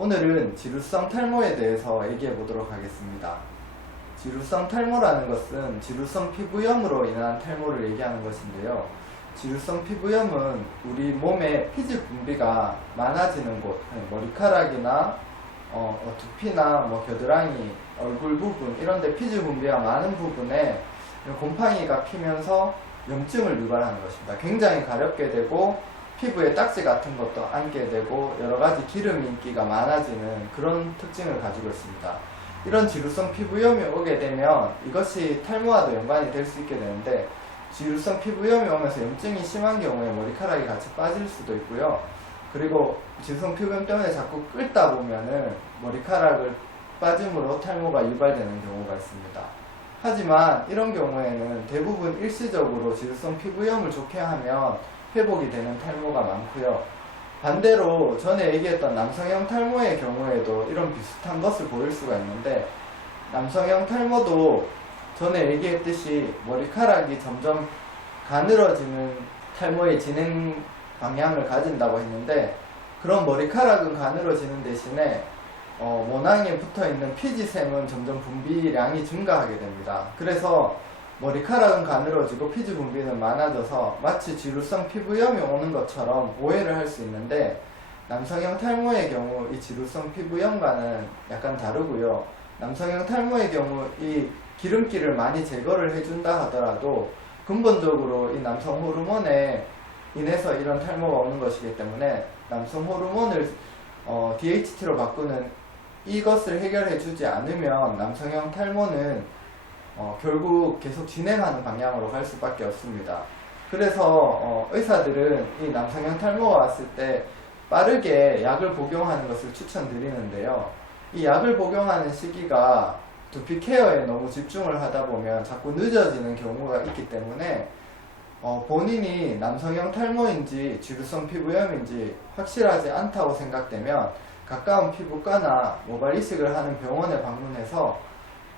오늘은 지루성 탈모에 대해서 얘기해 보도록 하겠습니다. 지루성 탈모라는 것은 지루성 피부염으로 인한 탈모를 얘기하는 것인데요. 지루성 피부염은 우리 몸에 피지 분비가 많아지는 곳, 네, 머리카락이나 어, 어, 두피나 뭐 겨드랑이, 얼굴 부분 이런 데 피지 분비가 많은 부분에 곰팡이가 피면서 염증을 유발하는 것입니다. 굉장히 가렵게 되고 피부에 딱지 같은 것도 앉게 되고 여러 가지 기름 인기가 많아지는 그런 특징을 가지고 있습니다. 이런 지루성 피부염이 오게 되면 이것이 탈모와도 연관이 될 수 있게 되는데 지루성 피부염이 오면서 염증이 심한 경우에 머리카락이 같이 빠질 수도 있고요. 그리고 지루성 피부염 때문에 자꾸 끓다 보면은 머리카락을 빠짐으로 탈모가 유발되는 경우가 있습니다. 하지만 이런 경우에는 대부분 일시적으로 지루성 피부염을 좋게 하면 회복이 되는 탈모가 많고요. 반대로 전에 얘기했던 남성형 탈모의 경우에도 이런 비슷한 것을 보일 수가 있는데 남성형 탈모도 전에 얘기했듯이 머리카락이 점점 가늘어지는 탈모의 진행 방향을 가진다고 했는데 그런 머리카락은 가늘어지는 대신에 어, 모낭에 붙어 있는 피지샘은 점점 분비량이 증가하게 됩니다. 그래서 머리카락은 가늘어지고 피지 분비는 많아져서 마치 지루성 피부염이 오는 것처럼 오해를 할 수 있는데 남성형 탈모의 경우 이 지루성 피부염과는 약간 다르고요. 남성형 탈모의 경우 이 기름기를 많이 제거를 해준다 하더라도 근본적으로 이 남성 호르몬에 인해서 이런 탈모가 오는 것이기 때문에 남성 호르몬을 어, DHT로 바꾸는 이것을 해결해 주지 않으면 남성형 탈모는 어, 결국 계속 진행하는 방향으로 갈 수밖에 없습니다. 그래서 어, 의사들은 이 남성형 탈모가 왔을 때 빠르게 약을 복용하는 것을 추천드리는데요. 이 약을 복용하는 시기가 두피 케어에 너무 집중을 하다 보면 자꾸 늦어지는 경우가 있기 때문에 어, 본인이 남성형 탈모인지 지루성 피부염인지 확실하지 않다고 생각되면 가까운 피부과나 모발 이식을 하는 병원에 방문해서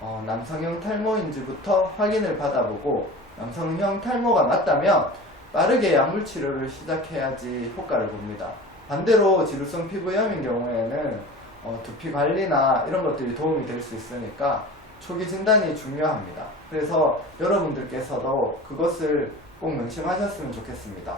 어, 남성형 탈모인지부터 확인을 받아보고 남성형 탈모가 맞다면 빠르게 약물 치료를 시작해야지 효과를 봅니다. 반대로 지루성 피부염인 경우에는 어, 두피 관리나 이런 것들이 도움이 될 수 있으니까 초기 진단이 중요합니다. 그래서 여러분들께서도 그것을 꼭 명심하셨으면 좋겠습니다.